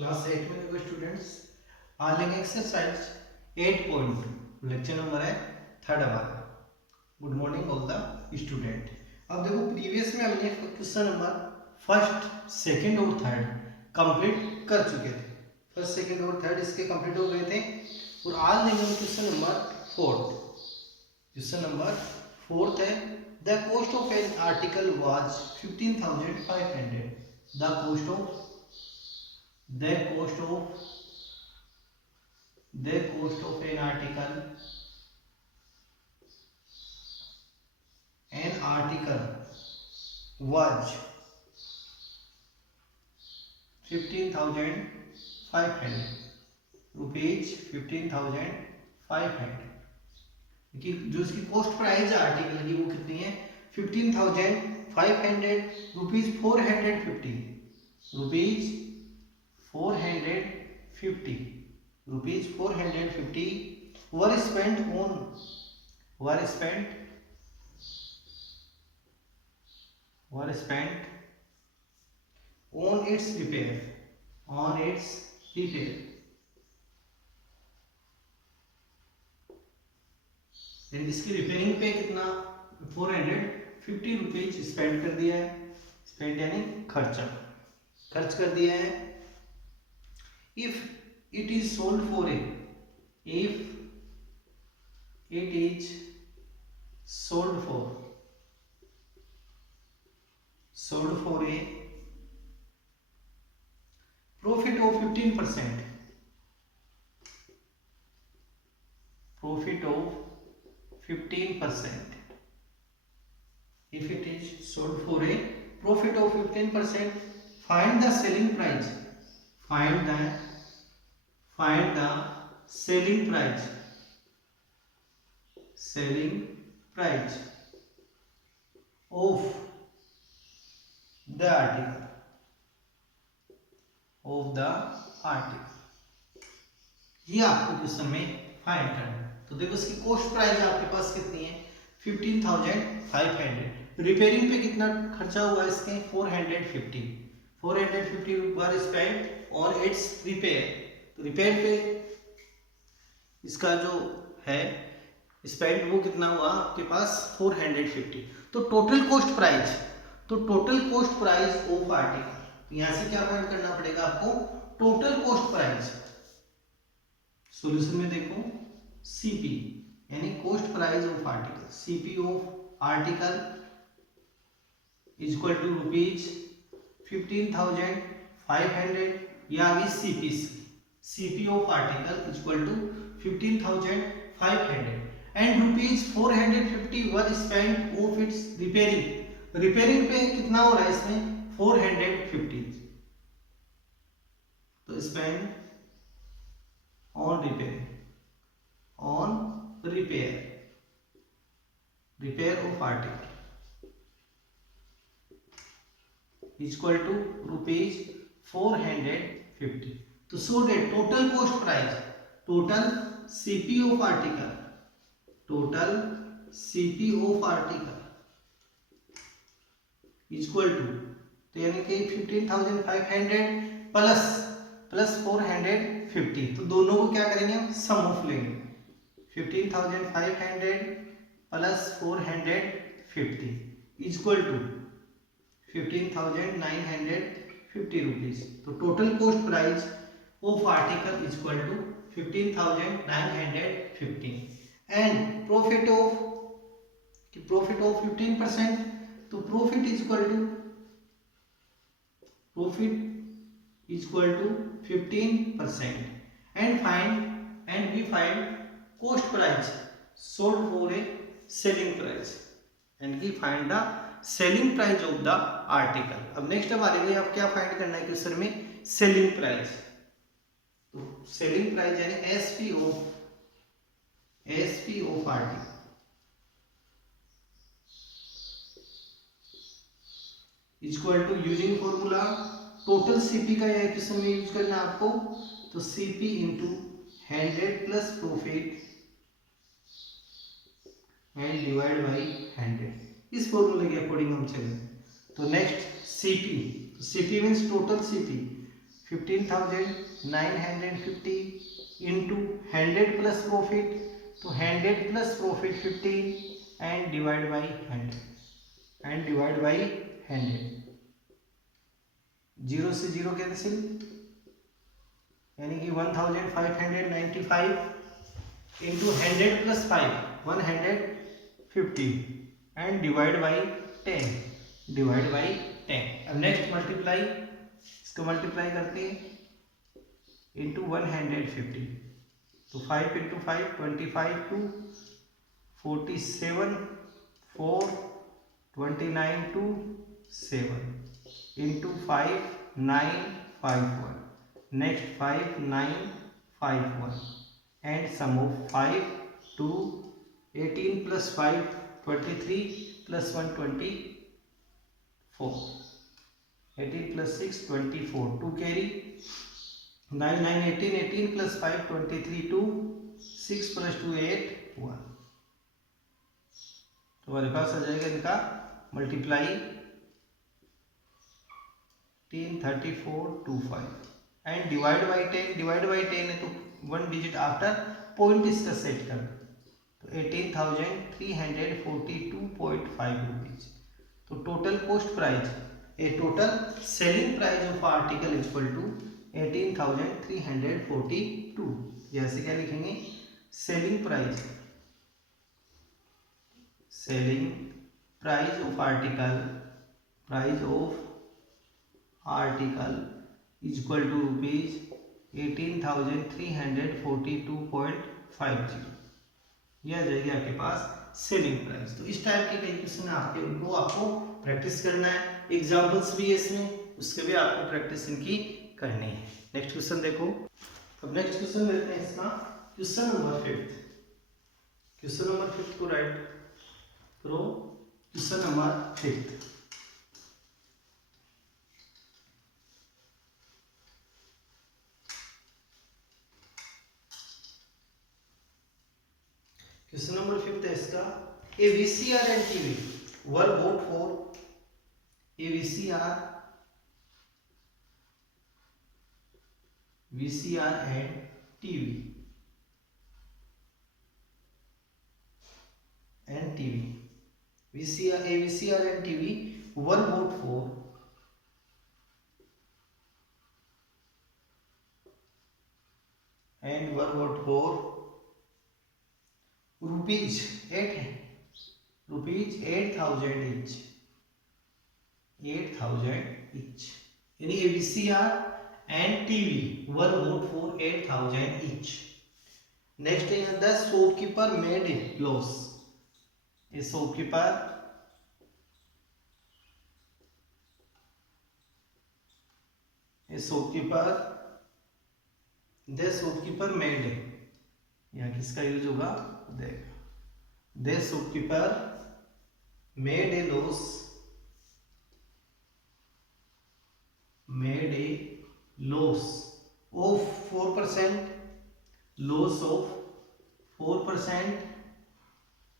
Class 8 में देखो students आज लेंगे एक्सरसाइज 8.2 लेक्चर नंबर है थर्ड हमारा। Good morning all the student. अब देखो प्रीवियस में हमने क्वेश्चन नंबर फर्स्ट सेकंड और थर्ड कंप्लीट कर चुके थे। फर्स्ट सेकंड और थर्ड इसके कंप्लीट हो गए थे और आज लेंगे हम question number fourth. Question number fourth है the cost of an article was 15,500। The cost of the cost of an article was 15,500 rupees 15,500 कि जो इसकी कॉस्ट प्राइस है आर्टिकल की वो कितनी है 15,500 rupees 450 rupees 450 rupees 450 were spent on its repair यानी इसकी रिपेयरिंग पे कितना 450 रुपीज स्पेंड कर दिया है। स्पेंड यानी खर्च कर दिया है। if it is sold for a profit of 15%, if it is sold for a profit of 15%, find the selling price of the article ये आपको क्वेश्चन में फाइंड करना है। तो देखो इसकी कॉस्ट प्राइस आपके पास कितनी है 15,500। रिपेयरिंग पे कितना खर्चा हुआ इसके 450 were spent on it's repair. तो रिपेयर पे इसका जो है स्पेंड वो कितना हुआ आपके पास 450। तो total cost price of article, यहां से क्या फाइंड करना पड़ेगा आपको टोटल कॉस्ट प्राइस। सॉल्यूशन में देखो सीपी यानी cost price of article, CP of article is equal to rupees 15,500 या आगे CP of article is equal to 15,500 and rupees 450 were spent of its repairing पे कितना हो रहा है इसमें 450। तो spend on repair of article equal to rupees 450। तो so that total cost price total CP of article equal to, तो यानी कि 15,500 प्लस 450। तो दोनों को क्या करेंगे हम सम ऑफ लेंगे 15,500 प्लस 450 इक्वल टू 15,950 रुपीज। तो total cost price of article equal to 15,950 and profit of 15%। तो profit equal to 15% and we find cost price sold for a selling price and we find the selling price of the article. अब next हमारे लिए अब क्या find करना है question में selling price. तो सेलिंग प्राइस यानी SP of article equal to using formula total CP का यह क्वेश्चन में यूज करना है आपको। तो CP into 100 plus profit and divide by 100। इस फॉर्मूले के अकॉर्डिंग हम चलें। तो next CP means total CP 15,950 into 100 plus profit, तो 100 plus profit 15 and divide by 100 zero से जीरो कैंसिल, यानी कि 1595 into 100 plus 5 150 and divide by 10 अब नेक्स्ट मल्टीप्लाई, इसको मल्टीप्लाई करते हैं इंटू 150, तो 5 into 5 25 two 47 4 29 two 7 into 5 951, next 5951 and sum of 5 two 18 plus 5 23 plus 1 24, 18 plus 6 24, 2 carry 9 9 18, 18 plus 5 23 2, 6 plus 2 8 1, तो हमारे पास आ जाएगा इनका मल्टीप्लाई 103425 एंड डिवाइड बाई 10 है तो 1 डिजिट आफ्टर पॉइंट इसका सेट कर, तो 18,342.5 रुपीज। तो total cost price, a total selling price of article is equal to 18,342। जैसे क्या लिखेंगे, selling price of article is equal to rupees 18,342.50, यह आ जाएगी आपके पास सेलिंग प्राइस। तो इस टाइप के कई क्वेश्चन आपके उनको आपको प्रैक्टिस करना है, एग्जांपल्स भी है इसमें, उसके भी आपको प्रैक्टिस इनकी करनी है। नेक्स्ट क्वेश्चन देखो, अब नेक्स्ट क्वेश्चन लेते हैं इसका क्वेश्चन नंबर 5 को राइट करो, क्वेश्चन नंबर 5। क्वेश्चन नंबर 5 है इसका, ए VCR and TV were boat for, A VCR and TV VCR and TV were bought for rupees 8,000 each, यानी a VCR and TV were bought for 8,000 each। Next है the shopkeeper made loss, a shopkeeper made, यहाँ किसका use होगा देख, the shopkeeper made a loss of 4%,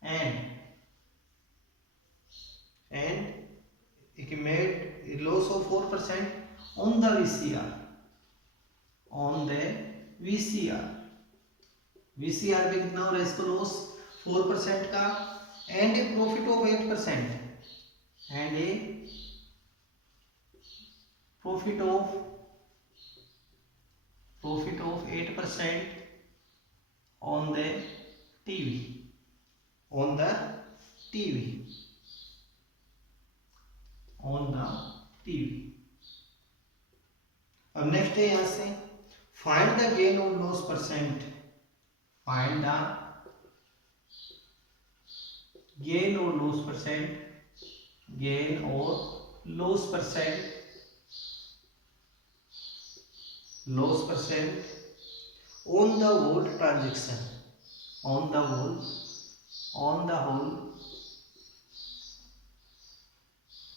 and it made a loss of 4% on the VCR पे कितना हो रहा है इसको लॉस 4% का, and A profit of 8%, on the TV। अब नेक्स्ट है यहां से फाइंड द गेन और लॉस परसेंट, गेन और loss percent on the whole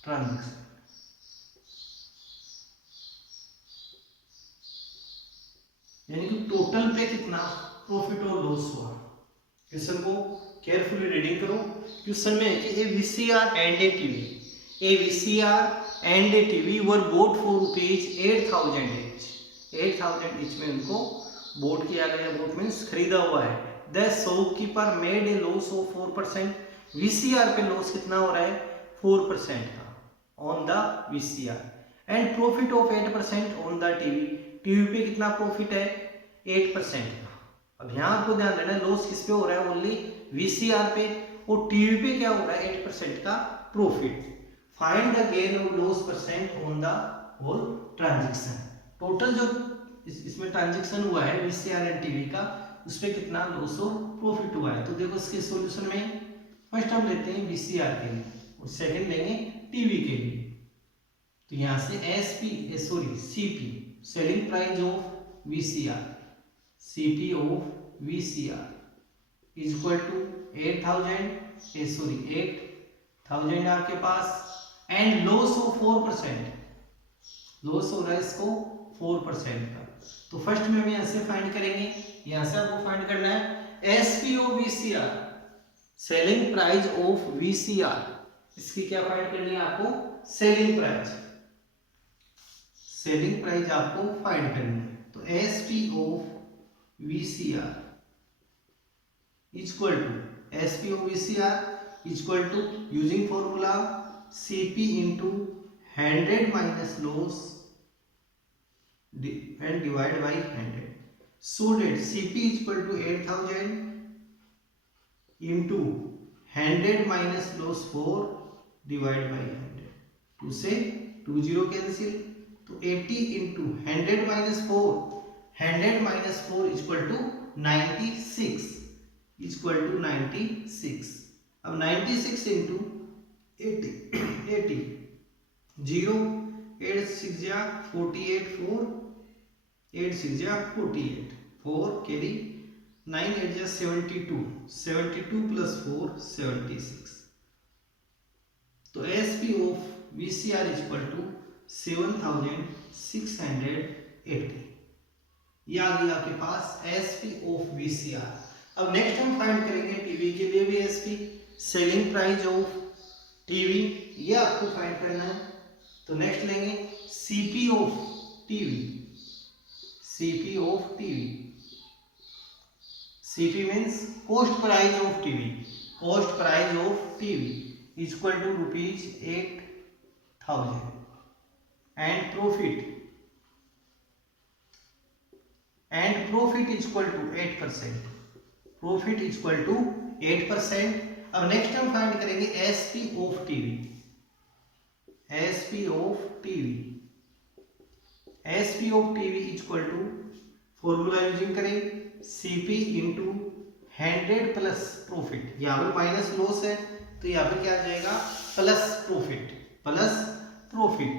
transaction, यानी कि टोटल पे कितना प्रॉफिट और लॉस हुआ। क्वेश्चन को केयरफुली रीडिंग करो। क्वेश्चन में है कि ए VCR and A TV were boat for rupees 8,000 each। 8,000 each में उनको बोट किया गया, बोट मीन्स खरीदा हुआ है। The shopkeeper made a loss of 4%, VCR पे लॉस कितना हो रहा है 4% का on the VCR, and profit of 8% on the TV, TV पे कितना प्रॉफिट है 8% का। अब यहाँ आपको ध्यान देना है लॉस किस पे हो रहा है ओनली वीसीआर पे, और टीवी पे क्या हो रहा है 8% का प्रॉफिट। फाइंड द गेन और loss percent on the whole transaction, total जो इसमें ट्रांजैक्शन हुआ है वीसीआर एंड टीवी का उस पे कितना लॉस और प्रॉफिट हुआ है। तो देखो इसके सॉल्यूशन में फर्स्ट हम लेते हैं वीसीआर के लिए और सेकंड लेंगे टीवी के लिए। तो यहाँ से CP selling price of VCR, CP of VCR is equal to 8,000 आपके पास, एंड लॉस ऑफ 4%, लॉस हो रहा है इसको 4% का। तो फर्स्ट में हम यहाँ से फाइंड करेंगे, यहाँ से आपको फाइंड करना है SP of VCR, selling price of VCR, इसकी क्या फाइंड करनी है आपको सेलिंग प्राइस, सेलिंग प्राइस आपको फाइंड करनी है। तो SP of VCR equal to SP of VCR equal to using formula CP into 100 minus loss and divide by 100, so that CP is equal to 8,000 into 100 minus loss 4 divided by 100, 2 से 20 cancel, तो 80 into 100 minus 4, 100 minus 4 is equal to 96, is equal to 96। अब 96 into 80 0 8 6 जा 48 4 8 6 जा 48 4 carry 9 8 जा 72 72 plus 4 76। तो SP of VCR is equal to 7,680, ये आ गया आपके पास एसपी ऑफ वीसीआर। अब नेक्स्ट हम फाइंड करेंगे टीवी के लिए भी SP, selling price of TV, ये आपको फाइंड करना है। तो नेक्स्ट लेंगे CP of TV, CP of TV, CP means cost price of TV, cost price of TV is equal to ₹8,000, and profit is equal to 8%, profit is equal to 8%। अब next हम find करेंगे SP of TV, SP of TV, SP of TV is equal to formula using करें CP into 100 plus profit, यहाँ पर minus loss है तो यहाँ पे क्या आ जाएगा plus profit, plus profit,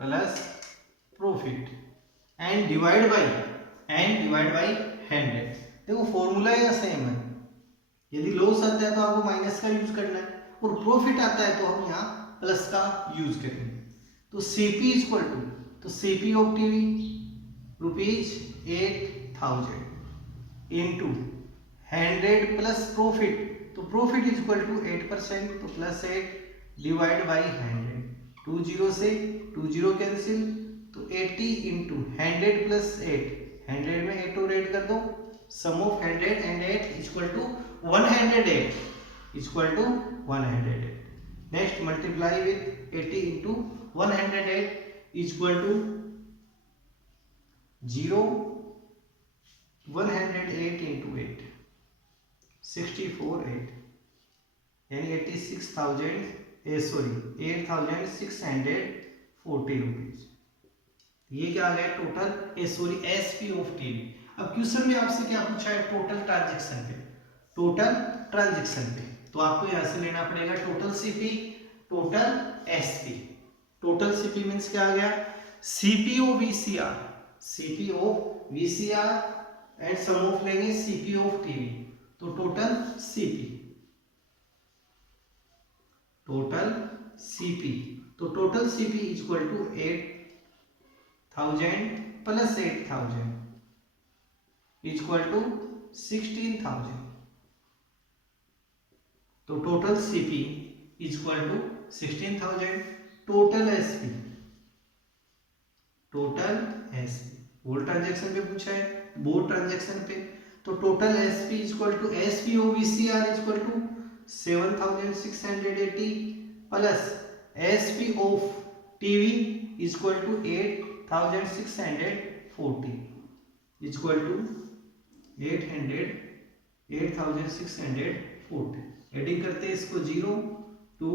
plus profit, and divide bye 100। देखो फॉर्मूला या सेम है, यदि लॉस आता है तो आपको माइनस का यूज करना है और प्रॉफिट आता है तो हम यहाँ प्लस का यूज करेंगे। तो सीपी इज इक्वल टू, तो CP of TV ₹8,000 into 100 plus profit, तो प्रॉफिट इज इक्वल टू 8%, तो प्लस 8 डिवाइड बाई 100, 20 से 20 कैंसिल, तो 80 इंटू 100 प्लस 8, 100 में 8 और 8 कर दो, sum of 100 and 8 is equal to 108, is equal to 108। Next multiply with 80 into 108 is equal to 0, 108 into 8 64 8, यानी 8,640 rupees. ये क्या आ गया टोटल एसपी ऑफ टीवी। अब क्वेश्चन में आपसे क्या पूछा है टोटल ट्रांजैक्शन पे, टोटल ट्रांजैक्शन पे, तो आपको यहां से लेना पड़ेगा total CP, total SP. Total CP means क्या आ गया CP of VCR, CP of VCR and sum of लेंगे सीपी ऑफ टीवी, तो टोटल सीपी, टोटल सीपी, तो total CP is equal to 8,000 plus 8,000 is equal to 16,000, तो total CP is equal to 16,000। Total SP, total SP, whole transaction पे पूछा है, बोर्ड transaction पे, तो total SP equal to SP of VCR equal to 7680 plus SP of TV equal to 8640 equal to 8640। Adding करते हैं इसको 0 2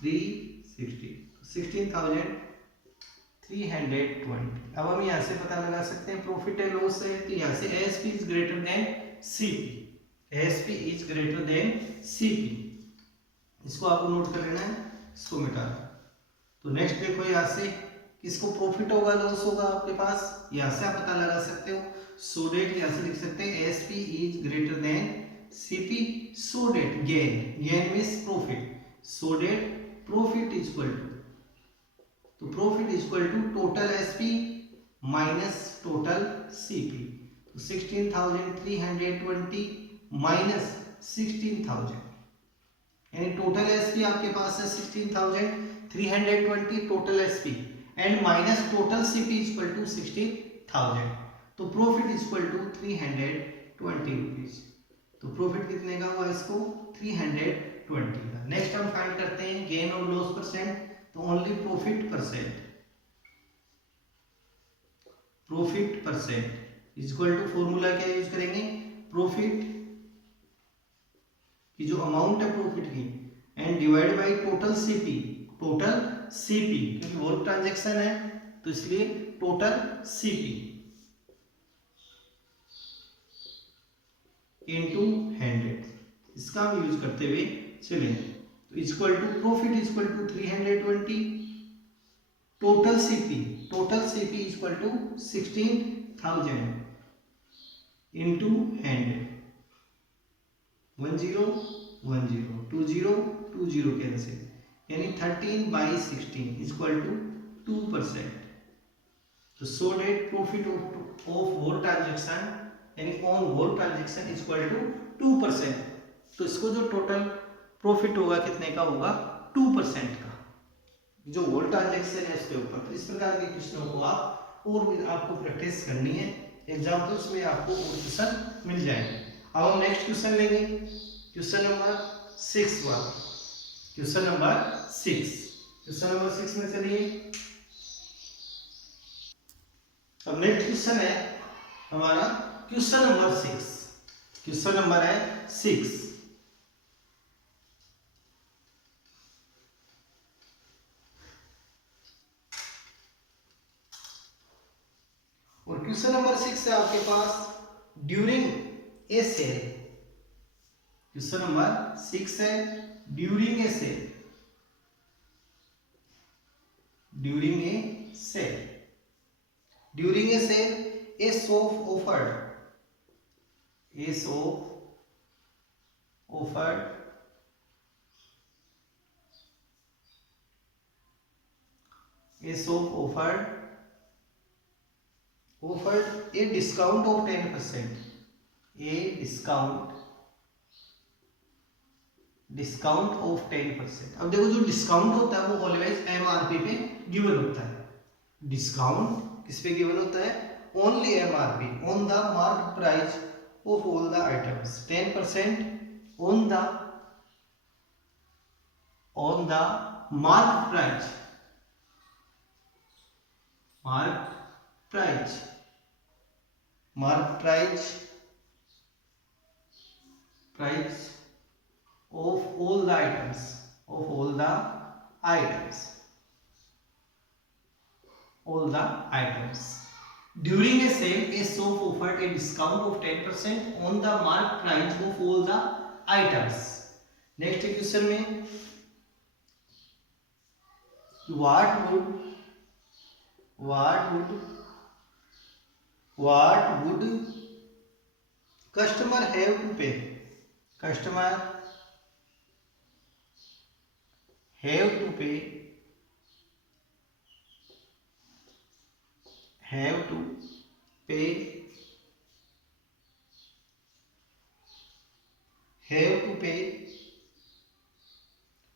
3 60 16,320। अब हम यहाँ से पता लगा सकते हैं प्रॉफिट एंड लॉस है, तो यहाँ से ASP is greater than CP, ASP is greater than CP, इसको आपको नोट कर लेना है, इसको मिटा दो। तो नेक्स्ट देखो यहाँ से किसको प्रॉफिट होगा लॉस होगा आपके पास, यहाँ से आप पता लगा सकते हो, सो डेट यहाँ से लिख सकते हैं ASP is greater than CP, so that gain, gain means profit, so that profit equal to, तो profit equal to total SP minus total CP, तो 16,320 माइनस 16,000, यानी टोटल एसपी आपके पास है 16,320 total SP and minus total CP equal to 16,000, तो profit equal to 320 rupees. तो profit कितने का हुआ इसको 320 का। नेक्स्ट हम फाइंड करते हैं गेन और लॉस परसेंट, तो only profit percent, profit percent equal to formula क्या यूज करेंगे, प्रॉफिट की जो अमाउंट है प्रॉफिट की and divide by total CP, total CP क्योंकि वो ट्रांजैक्शन है तो इसलिए टोटल सीपी इनटू 100, इसका हम यूज करते हुए चलेंगे। तो equal to profit equal to 320, total CP equal to 16,000 into 100, 10 10 20 cancel, यानी 13/16 इक्वल टू 2%। तो so that profit of whole transaction यानी on whole transaction equal to 2%, तो इसको जो टोटल प्रॉफिट होगा कितने का होगा 2% का, जो होल ट्रांजैक्शन है इसके ऊपर। तो इस प्रकार के क्वेश्चनों को आप और भी आपको प्रैक्टिस करनी है, एग्जांपल्स में आपको क्वेश्चन मिल जाएंगे। अब हम नेक्स्ट क्वेश्चन लेंगे, क्वेश्चन नंबर 6 वाला, क्वेश्चन नंबर 6 में चलिए। अब नेक्स्ट क्वेश्चन है हमारा क्वेश्चन नंबर 6, क्वेश्चन नंबर है 6। और क्वेश्चन नंबर 6 है आपके पास during a sale, question number 6 है during a sale, during a sale, during a sale a shop offered, a shop offered offered a discount of 10%, a discount of 10%। अब देखो जो discount होता है वो ऑलवेज एमआरपी पे गिवन होता है, डिस्काउंट किस पे गिवन होता है, only MRP on the mark price of all the items, 10% on the mark price, mark price of all the items during a sale a shop offered a discount of 10% on the mark price of all the items। Next question में what would customer have to pay,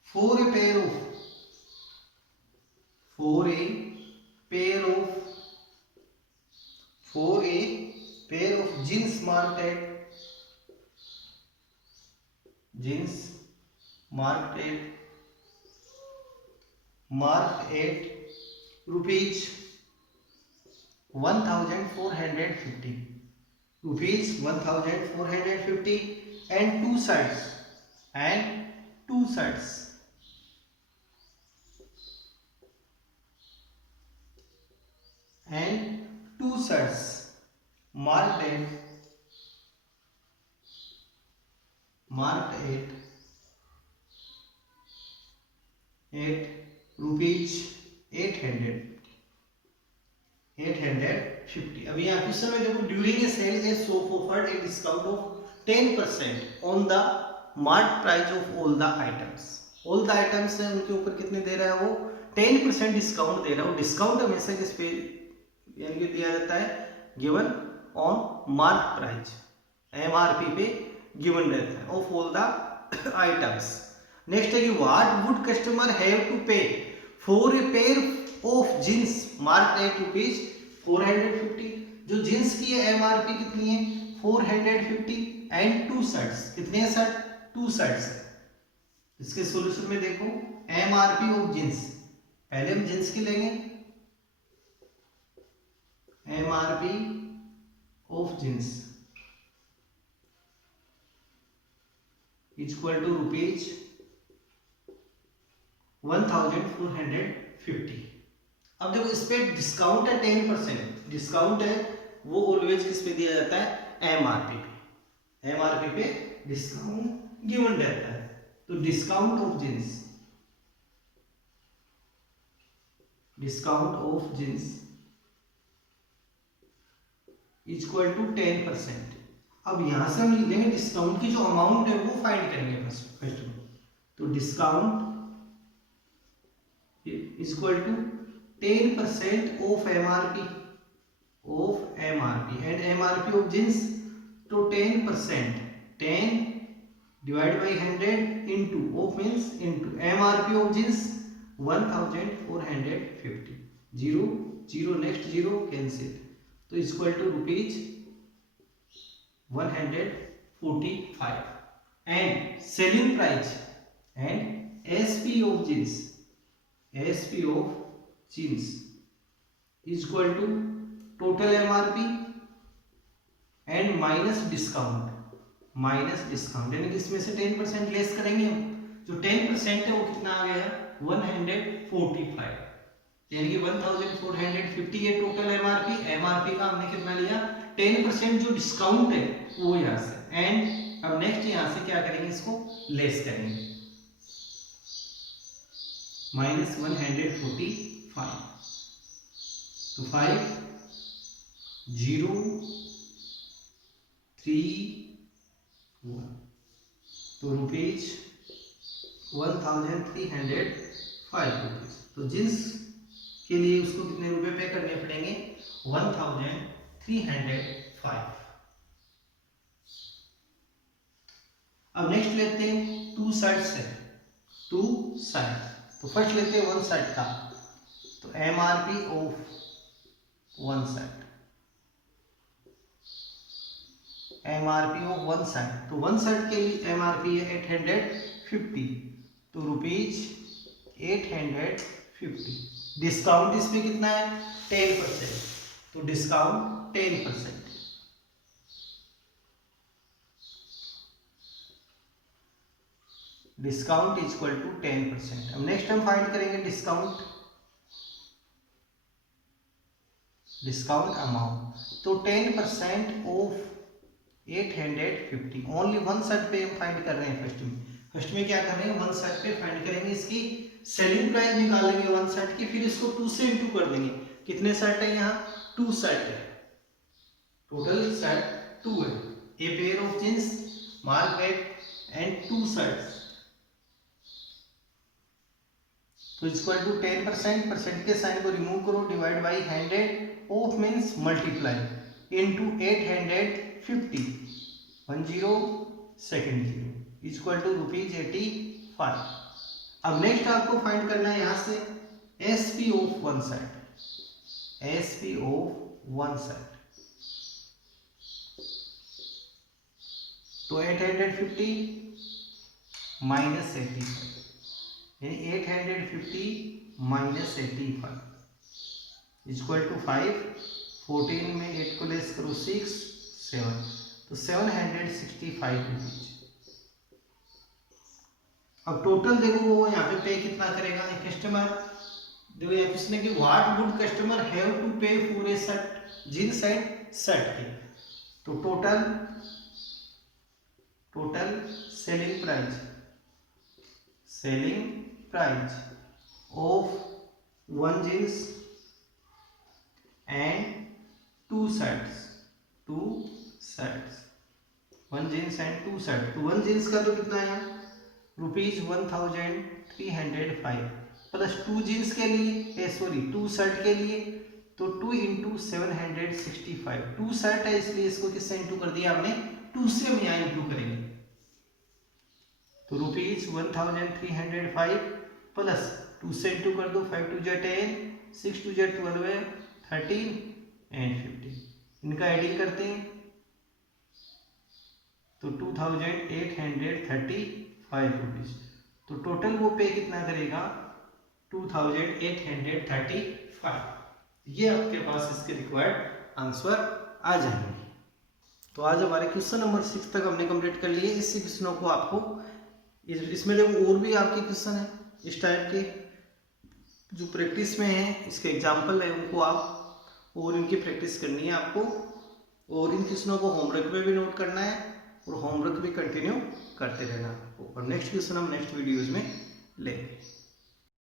for a pair of for a pair of jeans marked at rupees 1450, and two shirts marked at rupees 850. अभी यहाँ question में देखो, during a sale a shop offered a discount of 10% on the mark price of all the items. All the items है उनके ऊपर कितने दे रहा है वो 10% डिस्काउंट दे रहा है. डिस्काउंट हमेशा किस पे यानी कि दिया जाता है, given on mark price, MRP पे गिवन रहता है of all the items. Next है कि what would customer have to pay for a pair of jeans marked at rupees 450. जो जींस की है एमआरपी कितनी है 450 एंड टू शर्ट्स. कितने हैं शर्ट? टू शर्ट्स है. इसके सॉल्यूशन में देखो, एमआरपी ऑफ जींस, पहले हम जींस की लेंगे. MRP of jeans equal to rupees 1450. अब देखो इस पे डिस्काउंट है 10%. डिस्काउंट है वो ऑलवेज किस पे दिया जाता है, एमआरपी पे. एमआरपी पे डिस्काउंट गिवन रहता है. तो discount of jeans equal to 10%. अब यहां से हम लेंगे डिस्काउंट की जो अमाउंट है वो फाइंड करेंगे फर्स्ट में. तो discount equal to 10% of MRP and MRP of jeans. तो 10% 10 divide by 100 into of means into MRP of jeans 1450. 0 next 0 cancel. तो equal to rupees 145 and selling price and SP of jeans equal to total MRP and minus discount यानी कि इसमें से 10% less करेंगे हम. जो 10% है वो कितना आ गया है 145. यानी कि 1450 है टोटल एमआरपी का हमने कितना लिया 10% जो डिस्काउंट है वो यहाँ से. एंड अब नेक्स्ट यहाँ से क्या करेंगे, इसको लेस करेंगे -145. तो 5 0 3 1. तो रुपीज 1305 रुपीज. तो जींस के लिए उसको कितने रुपए पे करने पड़ेंगे 1305. अब नेक्स्ट लेते हैं टू शर्ट्स है. तो फर्स्ट लेते हैं वन शर्ट का. तो एमआरपी ऑफ वन शर्ट तो वन शर्ट के लिए एमआरपी है 850. तो रुपीज 850. डिस्काउंट इस पे कितना है 10%. तो डिस्काउंट 10%. Discount equal to 10%. अब नेक्स्ट हम फाइंड करेंगे डिस्काउंट अमाउंट. तो 10% ऑफ 850. ओनली वन शर्ट पे हम फाइंड कर रहे हैं. फर्स्ट में क्या कर रहे हैं, वन शर्ट पे फाइंड करेंगे, इसकी सेलिंग प्राइस निकालेंगे वन शर्ट की, फिर इसको 2 से इंटू कर देंगे. कितने शर्ट है यहाँ 2 शर्ट है. टोटल शर्ट 2 है. A pair of jeans marked at and 2 shirts. तो इक्वल टू 10% के साइन को रिमूव करो, divide by 100 of means multiply into 850 10 second 0 equal to rupees 85. अब नेक्स्ट आपको फाइंड करना है यहाँ से एसपी ऑफ वन शर्ट. तो 850 माइनस 85, यानी 850 माइनस 85 इक्वल टू 5। 14 में 8 को लेस करो 6 7, तो 765 रुपीज। अब टोटल देखो वो यहाँ पे कितना करेगा कस्टमर। देखो यहाँ किसने कि what would customer have to pay for a shirt, jeans and shirt के। तो total selling price of one jeans and two shirts, one jeans and two shirt. तो वन जींस का तो कितना है ₹1305 प्लस टू जींस के लिए to shirt के लिए, तो 2 इंटू 765। टू शर्ट है इसलिए इसको किससे इंटू कर दिया आपने, 2 से हम यहाँ इंटू करेंगे। तो ₹1305 प्लस 2 से इंटू कर दो, 5 2 10, 6 2 12 है, 13 एंड 15। इनका एडिंग करते हैं तो 2835 रुपीज। तो टोटल वो पे कितना करेगा 2835। ये आपके पास इसके रिक्वायर्ड आंसर आ जाएंगे। तो आज हमारे क्वेश्चन नंबर 6 तक हमने कंप्लीट कर लिए। इसी क्वेश्चनों को आपको इसमें देखो और भी आपके क्वेश्चन है इस टाइप के जो प्रैक्टिस में है, इसके एग्जाम्पल है, उनको आप और इनकी प्रैक्टिस करनी है आपको। और इन क्वेश्चनों को होमवर्क में भी नोट करना है और होमवर्क भी कंटिन्यू करते रहना। और नेक्स्ट क्वेश्चन हम नेक्स्ट वीडियोज में लेंगे।